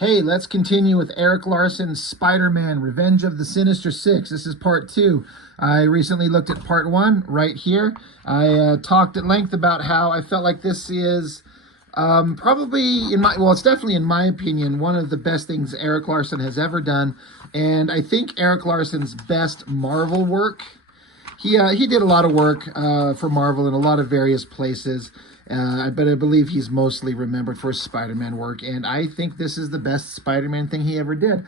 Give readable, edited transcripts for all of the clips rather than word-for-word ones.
Hey, let's continue with Erik Larsens' Spider-Man: Revenge of the Sinister Six. This is part two. I recently looked at part one right here. I talked at length about how I felt like this is probably, it's definitely in my opinion, one of the best things Erik Larsen has ever done. And I think Erik Larsen's best Marvel work. He did a lot of work for Marvel in a lot of various places, but I believe he's mostly remembered for his Spider-Man work, and I think this is the best Spider-Man thing he ever did.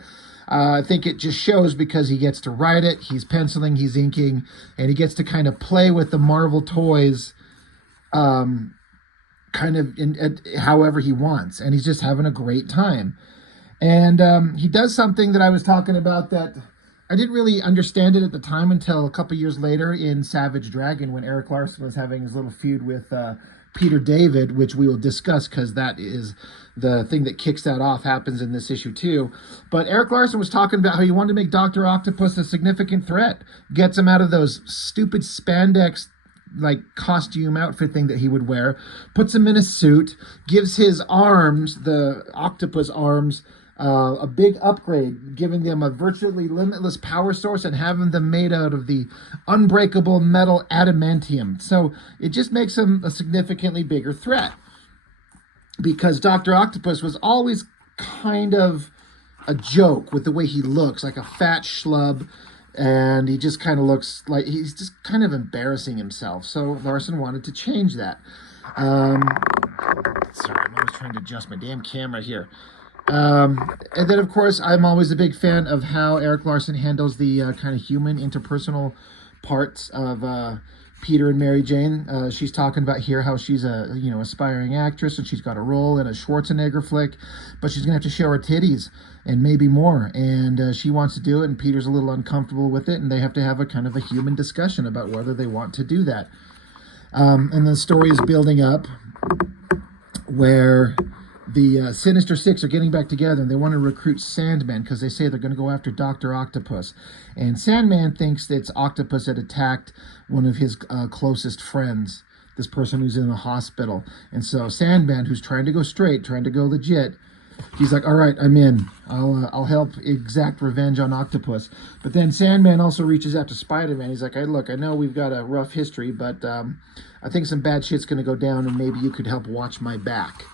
I think it just shows because he gets to write it, he's penciling, he's inking, and he gets to kind of play with the Marvel toys however he wants, and he's just having a great time. And he does something that I was talking about that I didn't really understand it at the time until a couple years later in Savage Dragon when Erik Larsen was having his little feud with Peter David, which we will discuss because that is the thing that kicks that off, happens in this issue too. But Erik Larsen was talking about how he wanted to make Dr. Octopus a significant threat, gets him out of those stupid spandex like costume outfit thing that he would wear, puts him in a suit, gives his arms, the octopus arms, a big upgrade, giving them a virtually limitless power source and having them made out of the unbreakable metal adamantium. So it just makes him a significantly bigger threat, because Dr. Octopus was always kind of a joke with the way he looks, like a fat schlub, and he just kind of looks like he's just kind of embarrassing himself. So Larsen wanted to change that. Sorry, I'm always trying to adjust my damn camera here. And then, of course, I'm always a big fan of how Erik Larsen handles the kind of human interpersonal parts of Peter and Mary Jane. She's talking about here how she's a aspiring actress and she's got a role in a Schwarzenegger flick, but she's gonna have to show her titties and maybe more. And she wants to do it, and Peter's a little uncomfortable with it, and they have to have a kind of a human discussion about whether they want to do that. And the story is building up where the Sinister Six are getting back together, and they want to recruit Sandman because they say they're going to go after Dr. Octopus. And Sandman thinks that it's Octopus that attacked one of his closest friends, this person who's in the hospital. And so Sandman, who's trying to go straight, trying to go legit, he's like, all right, I'm in. I'll help exact revenge on Octopus. But then Sandman also reaches out to Spider-Man. He's like, hey, look, I know we've got a rough history, but I think some bad shit's going to go down, and maybe you could help watch my back.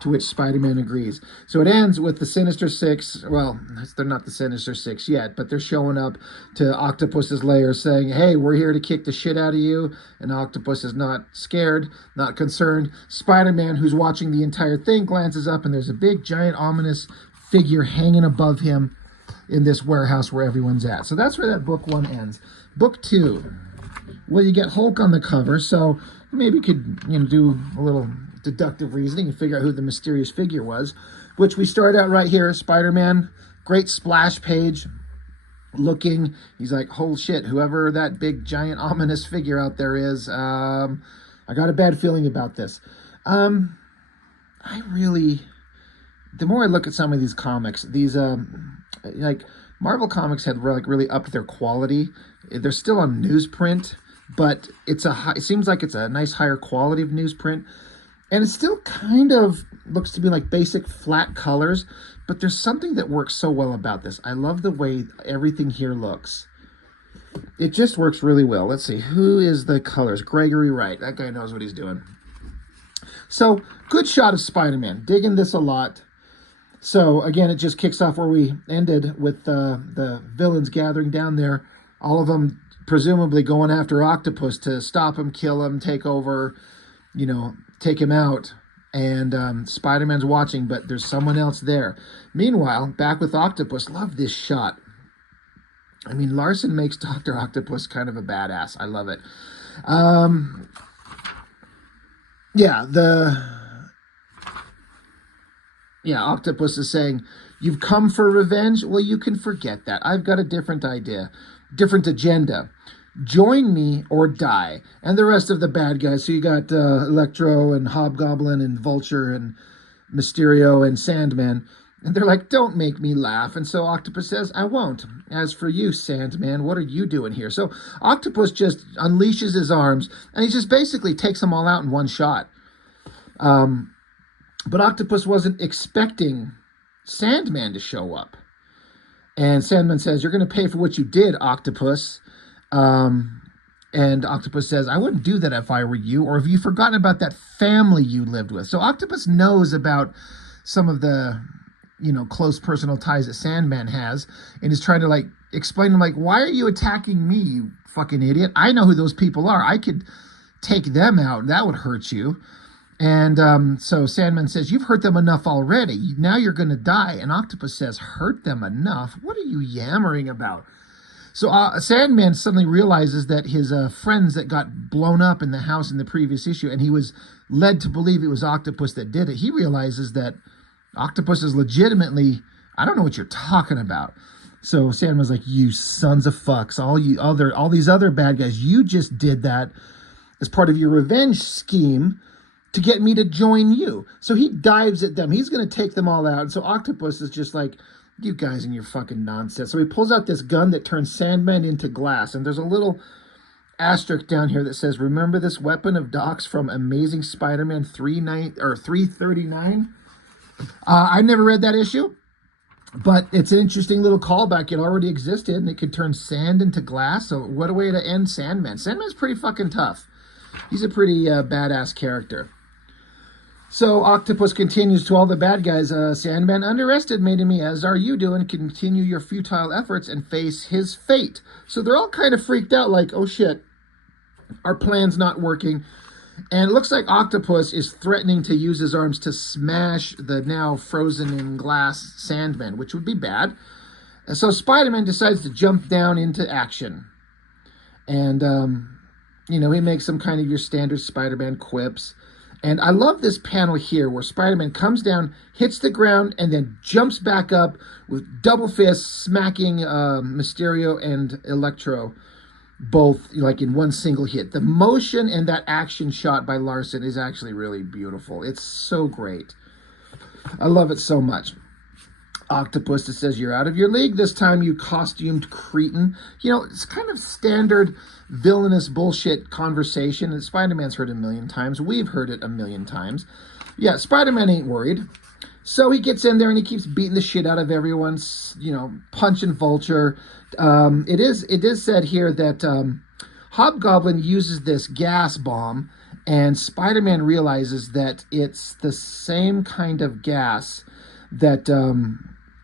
To which Spider-Man agrees. So it ends with the Sinister Six. Well, they're not the Sinister Six yet, but they're showing up to Octopus's lair saying, hey, we're here to kick the shit out of you. And Octopus is not scared, not concerned. Spider-Man, who's watching the entire thing, glances up, and there's a big, giant, ominous figure hanging above him in this warehouse where everyone's at. So that's where that book one ends. Book two. Well, you get Hulk on the cover, so maybe you could do a little deductive reasoning and figure out who the mysterious figure was, which we start out right here. Spider-Man, great splash page looking. He's like, holy shit, whoever that big, giant, ominous figure out there is, I got a bad feeling about this. The more I look at some of these comics, these Marvel comics had really upped their quality. They're still on newsprint, but it seems like it's a nice higher quality of newsprint. And it still kind of looks to be like basic flat colors, but there's something that works so well about this. I love the way everything here looks. It just works really well. Let's see, who is the colors? Gregory Wright. That guy knows what he's doing. So, good shot of Spider-Man. Digging this a lot. So, again, it just kicks off where we ended with the villains gathering down there. All of them presumably going after Octopus to stop him, kill him, take over, take him out. And Spider-Man's watching, but there's someone else there. Meanwhile, back with Octopus, love this shot. I mean, Larsen makes Dr. Octopus kind of a badass. I love it. Octopus is saying, you've come for revenge? Well, you can forget that. I've got a different idea, different agenda. Join me or die. And the rest of the bad guys. So you got Electro and Hobgoblin and Vulture and Mysterio and Sandman. And they're like, don't make me laugh. And so Octopus says, I won't. As for you, Sandman, what are you doing here? So Octopus just unleashes his arms, and he just basically takes them all out in one shot. But Octopus wasn't expecting Sandman to show up. And Sandman says, "You're going to pay for what you did, Octopus." And Octopus says, "I wouldn't do that if I were you. Or have you forgotten about that family you lived with?" So Octopus knows about some of the, close personal ties that Sandman has, and is trying to like explain to him, like, "Why are you attacking me, you fucking idiot? I know who those people are. I could take them out. That would hurt you." And so Sandman says, "You've hurt them enough already. Now you're going to die." And Octopus says, "Hurt them enough? What are you yammering about?" So Sandman suddenly realizes that his friends that got blown up in the house in the previous issue, and he was led to believe it was Octopus that did it. He realizes that Octopus is legitimately, "I don't know what you're talking about." So Sandman's like, "You sons of fucks, all these other bad guys, you just did that as part of your revenge scheme to get me to join you." So he dives at them. He's going to take them all out. And so Octopus is just like, "You guys and your fucking nonsense." So he pulls out this gun that turns Sandman into glass. And there's a little asterisk down here that says, "Remember this weapon of Doc's from Amazing Spider-Man 339? I never read that issue, but it's an interesting little callback. It already existed, and it could turn sand into glass. So what a way to end Sandman. Sandman's pretty fucking tough. He's a pretty badass character. So Octopus continues to all the bad guys, "Sandman underestimated me, as are you doing. Continue your futile efforts and face his fate." So they're all kind of freaked out, like, "Oh shit, our plan's not working." And it looks like Octopus is threatening to use his arms to smash the now frozen in glass Sandman, which would be bad. And so Spider-Man decides to jump down into action. And, he makes some kind of your standard Spider-Man quips. And I love this panel here where Spider-Man comes down, hits the ground, and then jumps back up with double fists, smacking Mysterio and Electro both like in one single hit. The motion and that action shot by Larsen is actually really beautiful. It's so great. I love it so much. Octopus that says, "You're out of your league this time, you costumed cretin." It's kind of standard villainous bullshit conversation, and Spider-Man's heard it a million times. We've heard it a million times. Yeah, Spider-Man ain't worried. So he gets in there and he keeps beating the shit out of everyone, punching Vulture. It is said here that Hobgoblin uses this gas bomb, and Spider-Man realizes that it's the same kind of gas that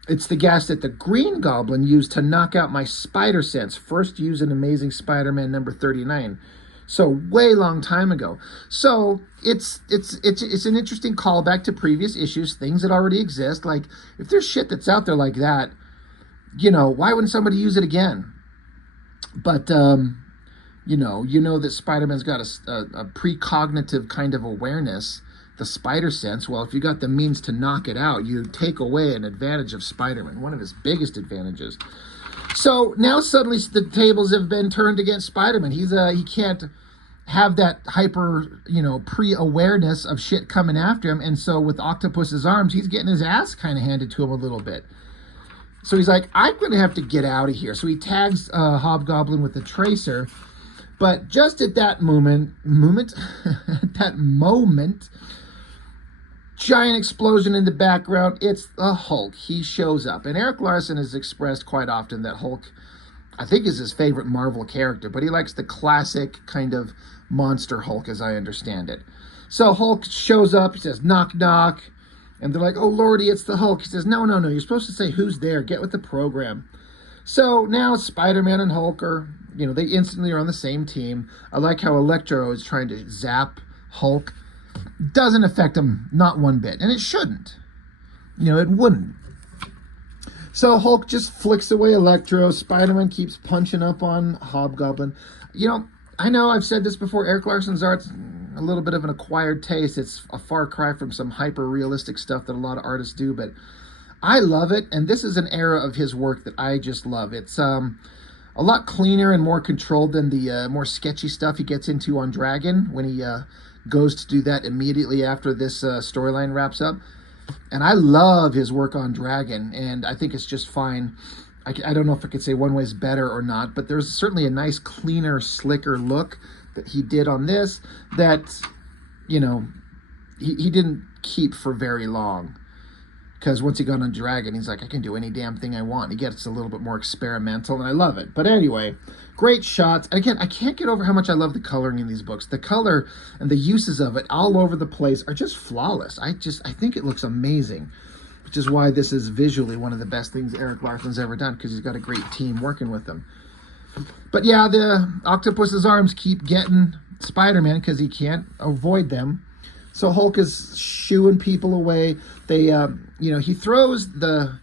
it's the gas that the Green Goblin used to knock out my spider sense, first used in Amazing Spider-Man number 39. So way long time ago. So it's an interesting callback to previous issues, things that already exist. Like, if there's shit that's out there like that, why wouldn't somebody use it again? But that Spider-Man's got a precognitive kind of awareness, the spider sense. Well, if you got the means to knock it out, you take away an advantage of Spider-Man, one of his biggest advantages. So now suddenly the tables have been turned against Spider-Man. He can't have that hyper, pre-awareness of shit coming after him. And so with Octopus's arms, he's getting his ass kind of handed to him a little bit. So he's like, "I'm going to have to get out of here." So he tags Hobgoblin with the tracer. But just at that moment, giant explosion in the background. It's the Hulk. He shows up. And Erik Larsen has expressed quite often that Hulk, I think, is his favorite Marvel character, but he likes the classic kind of monster Hulk, as I understand it. So Hulk shows up. He says, "Knock, knock." And they're like, "Oh, Lordy, it's the Hulk." He says, No. You're supposed to say, "Who's there? Get with the program." So now Spider-Man and Hulk are, they instantly are on the same team. I like how Electro is trying to zap Hulk. Doesn't affect him, not one bit. And it shouldn't. It wouldn't. So Hulk just flicks away Electro. Spider-Man keeps punching up on Hobgoblin. I know I've said this before. Erik Larsen's art's a little bit of an acquired taste. It's a far cry from some hyper-realistic stuff that a lot of artists do, but I love it. And this is an era of his work that I just love. It's a lot cleaner and more controlled than the more sketchy stuff he gets into on Dragon when he goes to do that immediately after this storyline wraps up. And I love his work on Dragon, and I think it's just fine. I don't know if I could say one way is better or not, but there's certainly a nice, cleaner, slicker look that he did on this that, he didn't keep for very long. because once he got on Dragon, he's like, I can do any damn thing I want. He gets a little bit more experimental, and I love it. But anyway, great shots. And again, I can't get over how much I love the coloring in these books. The color and the uses of it all over the place are just flawless. I think it looks amazing, which is why this is visually one of the best things Erik Larsen's ever done, because he's got a great team working with him. But yeah, the Octopus's arms keep getting Spider-Man because he can't avoid them. So Hulk is shooing people away. They, he throws the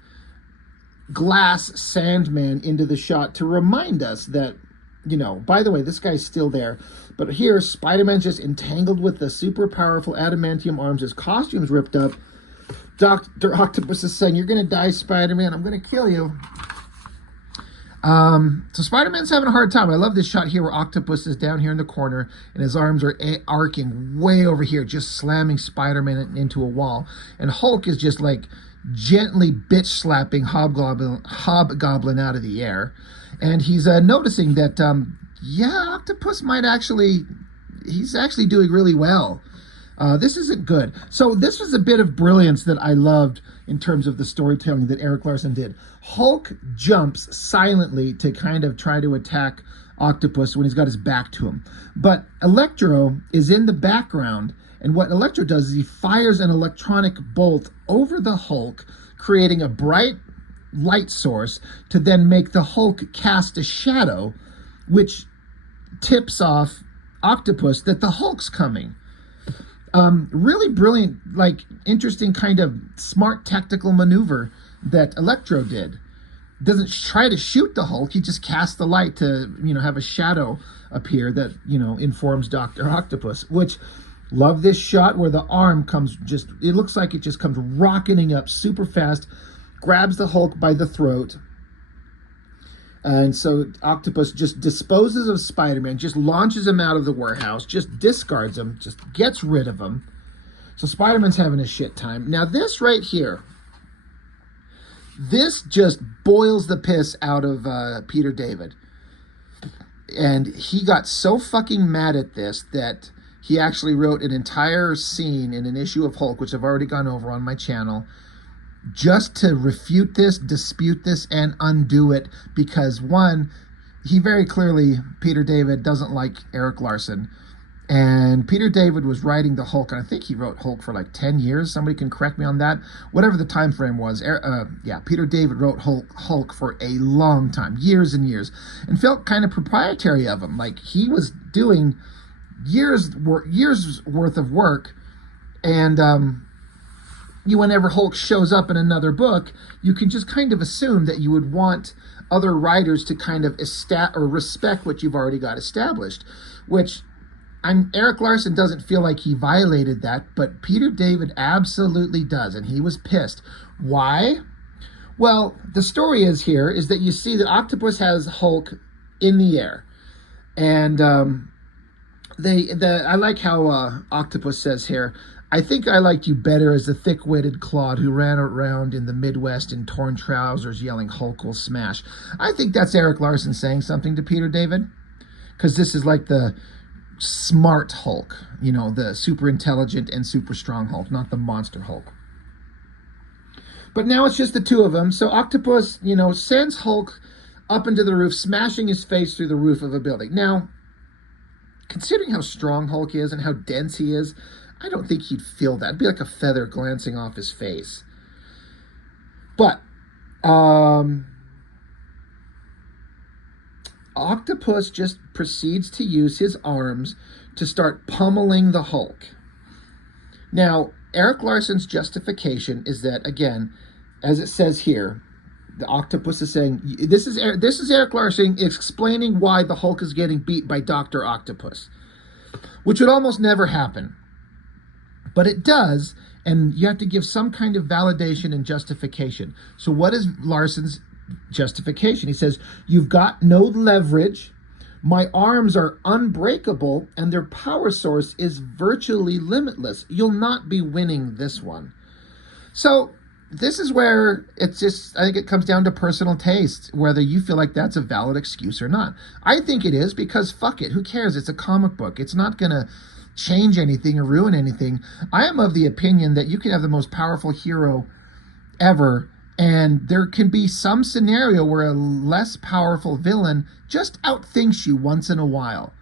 glass Sandman into the shot to remind us that, by the way, this guy's still there. But here, Spider-Man's just entangled with the super powerful adamantium arms. His costume's ripped up. Dr. Octopus is saying, you're going to die, Spider-Man. I'm going to kill you. So Spider-Man's having a hard time. I love this shot here where Octopus is down here in the corner and his arms are arcing way over here, just slamming Spider-Man into a wall. And Hulk is just like gently bitch slapping Hobgoblin out of the air. And he's noticing that, Octopus he's actually doing really well. This isn't good. So this was a bit of brilliance that I loved in terms of the storytelling that Erik Larsen did. Hulk jumps silently to kind of try to attack Octopus when he's got his back to him. But Electro is in the background, and what Electro does is he fires an electronic bolt over the Hulk, creating a bright light source to then make the Hulk cast a shadow, which tips off Octopus that the Hulk's coming. Really brilliant, interesting kind of smart tactical maneuver that Electro did. Doesn't try to shoot the Hulk, he just casts the light to, have a shadow appear that, informs Dr. Octopus, which, love this shot where the arm comes it looks like it just comes rocketing up super fast, grabs the Hulk by the throat. And so Octopus just disposes of Spider-Man, just launches him out of the warehouse, just discards him, just gets rid of him. So Spider-Man's having a shit time. Now this right here, this just boils the piss out of Peter David. And he got so fucking mad at this that he actually wrote an entire scene in an issue of Hulk, which I've already gone over on my channel, just to refute this, dispute this, and undo it, because one, he very clearly, Peter David, doesn't like Erik Larsen, and Peter David was writing the Hulk, and I think he wrote Hulk for 10 years, somebody can correct me on that, whatever the time frame was. Peter David wrote Hulk for a long time, years and years, and felt kind of proprietary of him, he was doing years worth of work, and whenever Hulk shows up in another book, you can just kind of assume that you would want other writers to kind of respect what you've already got established, which Erik Larsen doesn't feel like he violated that, but Peter David absolutely does, and he was pissed. Why? Well, the story is that you see that Octopus has Hulk in the air, and I like how Octopus says here, I think I liked you better as a thick-witted clod who ran around in the Midwest in torn trousers yelling Hulk will smash. I think that's Erik Larsen saying something to Peter David, because this is the smart Hulk, the super intelligent and super strong Hulk, not the monster Hulk. But now it's just the two of them. So Octopus, sends Hulk up into the roof, smashing his face through the roof of a building. Now, considering how strong Hulk is and how dense he is, I don't think he'd feel that. It'd be like a feather glancing off his face. But Octopus just proceeds to use his arms to start pummeling the Hulk. Now, Erik Larsen's justification is that, again, as it says here, the Octopus is saying, this is Erik Larsen explaining why the Hulk is getting beat by Dr. Octopus, which would almost never happen. But it does, and you have to give some kind of validation and justification. So what is Larsen's justification? He says, you've got no leverage, my arms are unbreakable, and their power source is virtually limitless. You'll not be winning this one. So this is where it's just, I think it comes down to personal taste, whether you feel like that's a valid excuse or not. I think it is, because fuck it, who cares? It's a comic book. It's not going to change anything or ruin anything. I am of the opinion that you can have the most powerful hero ever. And there can be some scenario where a less powerful villain just outthinks you once in a while.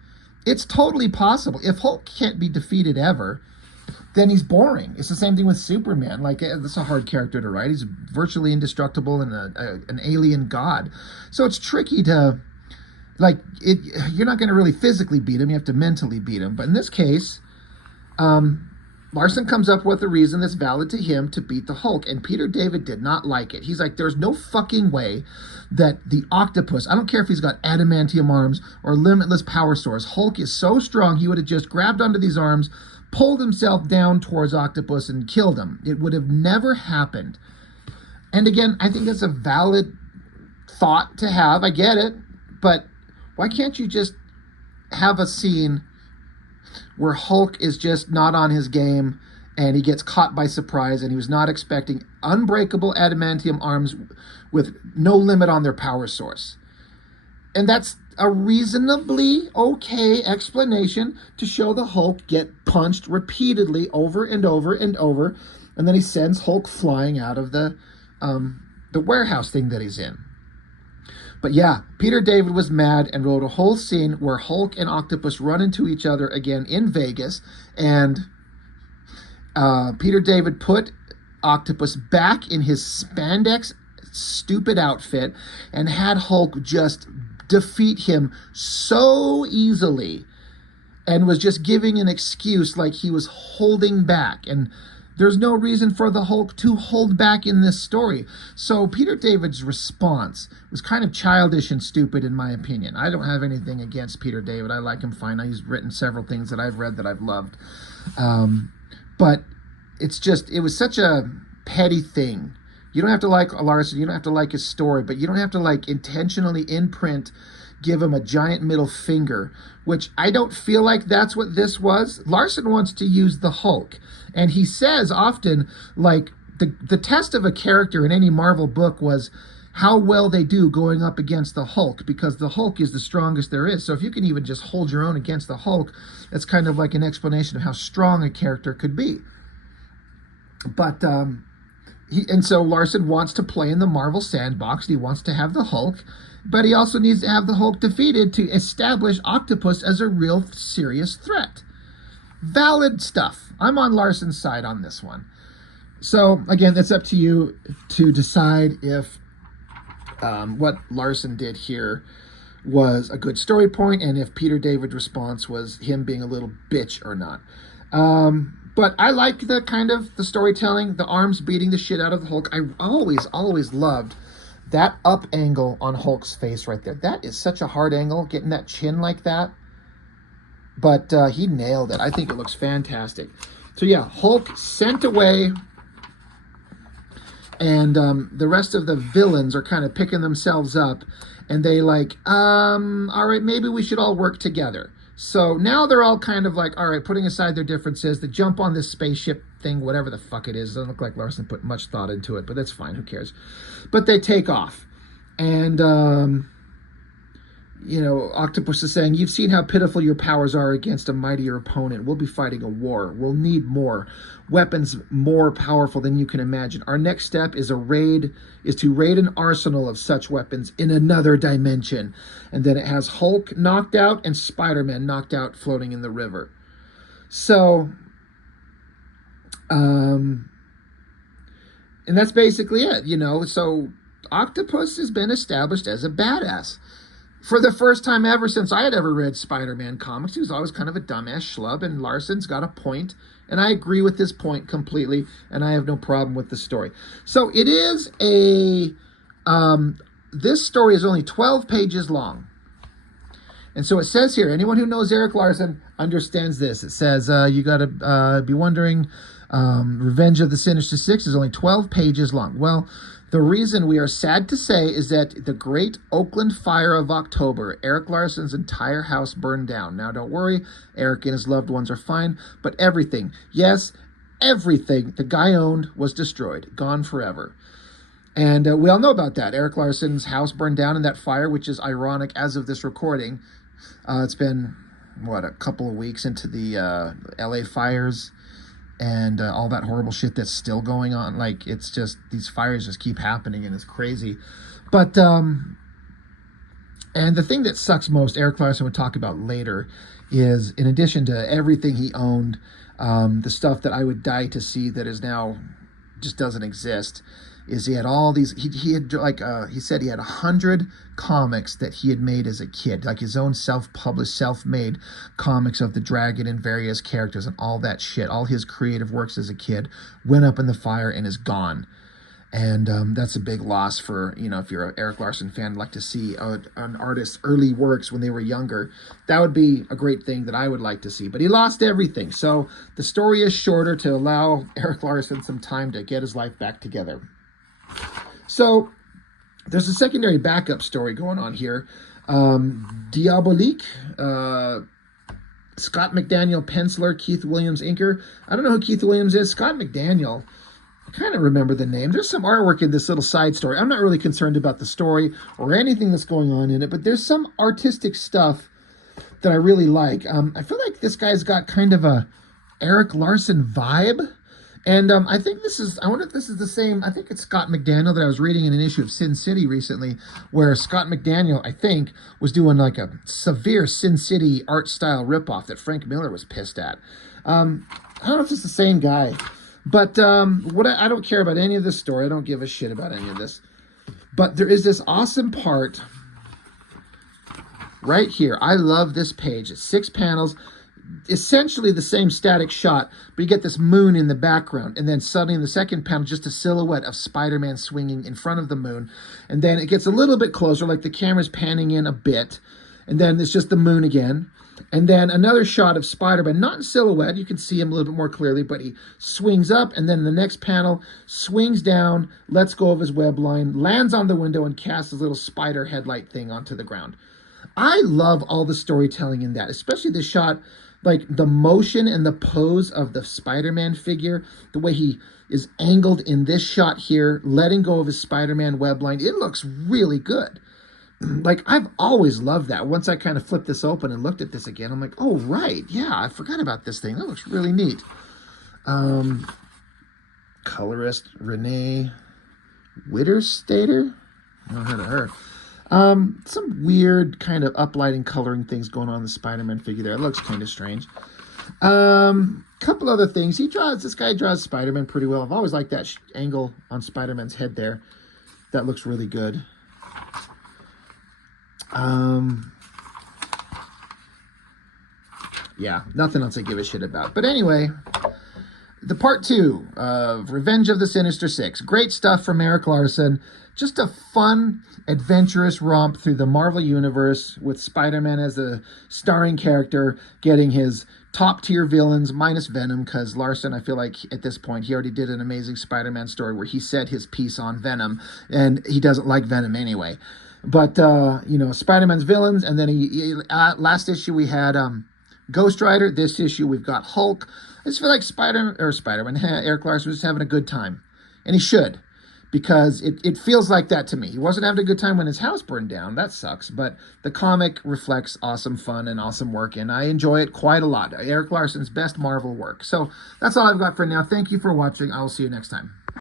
It's totally possible. If Hulk can't be defeated ever, then he's boring. It's the same thing with Superman. Like, that's a hard character to write. He's virtually indestructible and an alien god. So it's tricky to, like, you're not going to really physically beat him. You have to mentally beat him. But in this case, Larsen comes up with a reason that's valid to him to beat the Hulk, and Peter David did not like it. He's like, there's no fucking way that the Octopus, I don't care if he's got adamantium arms or limitless power source, Hulk is so strong he would have just grabbed onto these arms, pulled himself down towards Octopus, and killed him. It would have never happened. And again, I think that's a valid thought to have. I get it, but why can't you just have a scene where Hulk is just not on his game and he gets caught by surprise and he was not expecting unbreakable adamantium arms with no limit on their power source? And that's a reasonably okay explanation to show the Hulk get punched repeatedly over and over and over, and then he sends Hulk flying out of the warehouse thing that he's in. But yeah, Peter David was mad and wrote a whole scene where Hulk and Octopus run into each other again in Vegas, and Peter David put Octopus back in his spandex stupid outfit and had Hulk just defeat him so easily, and was just giving an excuse like he was holding back. And there's no reason for the Hulk to hold back in this story. So Peter David's response was kind of childish and stupid, in my opinion. I don't have anything against Peter David. I like him fine. He's written several things that I've read that I've loved. But it was such a petty thing. You don't have to like Larsen. You don't have to like his story, but you don't have to like intentionally in print give him a giant middle finger, which I don't feel like that's what this was. Larsen wants to use the Hulk, and he says often, like, the test of a character in any Marvel book was how well they do going up against the Hulk, because the Hulk is the strongest there is. So if you can even just hold your own against the Hulk, that's kind of like an explanation of how strong a character could be. But so Larsen wants to play in the Marvel sandbox, and he wants to have the Hulk, but he also needs to have the Hulk defeated to establish Octopus as a real serious threat. Valid stuff. I'm on Larsen's side on this one. So again, that's up to you to decide if what Larsen did here was a good story point, and if Peter David's response was him being a little bitch or not. But I like the storytelling, the arms beating the shit out of the Hulk. I always loved that up angle on Hulk's face right there. That is such a hard angle, getting that chin like that. But he nailed it. I think it looks fantastic. So yeah, Hulk sent away, and the rest of the villains are kind of picking themselves up, and they like, all right, maybe we should all work together. So now they're all kind of like, all right, putting aside their differences, they jump on this spaceship thing, whatever the fuck it is. It doesn't look like Larsen put much thought into it, but that's fine. Who cares? But they take off. And, Octopus is saying, you've seen how pitiful your powers are against a mightier opponent. We'll be fighting a war. We'll need more weapons, more powerful than you can imagine. Our next step is to raid an arsenal of such weapons in another dimension. And then it has Hulk knocked out and Spider-Man knocked out floating in the river. So, and that's basically it, So Octopus has been established as a badass. For the first time ever since I had ever read Spider-Man comics, he was always kind of a dumbass schlub, and Larsen's got a point, and I agree with his point completely, and I have no problem with the story. So it is this story is only 12 pages long. And so it says here, anyone who knows Erik Larsen understands this. It says, you got to be wondering, Revenge of the Sinister Six is only 12 pages long. Well, the reason we are sad to say is that the great Oakland fire of October, Erik Larsen's entire house burned down. Now, don't worry, Erik and his loved ones are fine, but everything, yes, everything the guy owned was destroyed, gone forever. And we all know about that. Erik Larsen's house burned down in that fire, which is ironic as of this recording. It's been, a couple of weeks into the LA fires. and all that horrible shit that's still going on. Like, it's just, these fires just keep happening, and it's crazy. But and the thing that sucks most, Erik Larsen would talk about later, is in addition to everything he owned, the stuff that I would die to see that is now just doesn't exist, is he had all these, he had like, he said he had 100 comics that he had made as a kid, like his own self-published, self-made comics of the dragon and various characters and all that shit. All his creative works as a kid went up in the fire and is gone. And that's a big loss for, you know, if you're an Erik Larsen fan, like to see an artist's early works when they were younger. That would be a great thing that I would like to see. But he lost everything. So the story is shorter to allow Erik Larsen some time to get his life back together. So there's a secondary backup story going on here. Diabolique, Scott McDaniel penciler, Keith Williams inker. I don't know who Keith Williams is. Scott McDaniel, I kind of remember the name. There's some artwork in this little side story. I'm not really concerned about the story or anything that's going on in it, but there's some artistic stuff that I really like. I feel like this guy's got kind of a Erik Larsen vibe. And I think this is, I wonder if this is the same, I think it's Scott McDaniel that I was reading in an issue of Sin City recently, where Scott McDaniel, I think, was doing like a severe Sin City art style ripoff that Frank Miller was pissed at. I don't know if it's the same guy, but I don't care about any of this story. I don't give a shit about any of this. But there is this awesome part right here. I love this page. It's 6 panels. Essentially the same static shot, but you get this moon in the background, and then suddenly in the second panel, just a silhouette of Spider-Man swinging in front of the moon, and then it gets a little bit closer, like the camera's panning in a bit, and then it's just the moon again, and then another shot of Spider-Man, not in silhouette, you can see him a little bit more clearly, but he swings up, and then in the next panel, swings down, lets go of his web line, lands on the window, and casts his little spider headlight thing onto the ground. I love all the storytelling in that, especially the shot, like the motion and the pose of the Spider-Man figure, the way he is angled in this shot here, letting go of his Spider-Man web line. It looks really good. Like, I've always loved that. Once I kind of flipped this open and looked at this again, I'm like, oh, right. Yeah, I forgot about this thing. That looks really neat. Colorist Renee Witterstater. I never heard of her. Some weird kind of uplighting, coloring things going on in the Spider-Man figure there. It looks kind of strange. Couple other things. This guy draws Spider-Man pretty well. I've always liked that angle on Spider-Man's head there. That looks really good. Yeah, nothing else I give a shit about. But anyway, the part 2 of Revenge of the Sinister Six. Great stuff from Erik Larsen. Just a fun, adventurous romp through the Marvel Universe with Spider-Man as a starring character, getting his top-tier villains minus Venom, because Larsen, I feel like at this point, he already did an amazing Spider-Man story where he said his piece on Venom, and he doesn't like Venom anyway. But, you know, Spider-Man's villains, and then last issue we had Ghost Rider. This issue we've got Hulk. I just feel like Spider-Man, Erik Larsen was just having a good time. And he should, because it feels like that to me. He wasn't having a good time when his house burned down. That sucks. But the comic reflects awesome fun and awesome work, and I enjoy it quite a lot. Erik Larsen's best Marvel work. So that's all I've got for now. Thank you for watching. I will see you next time.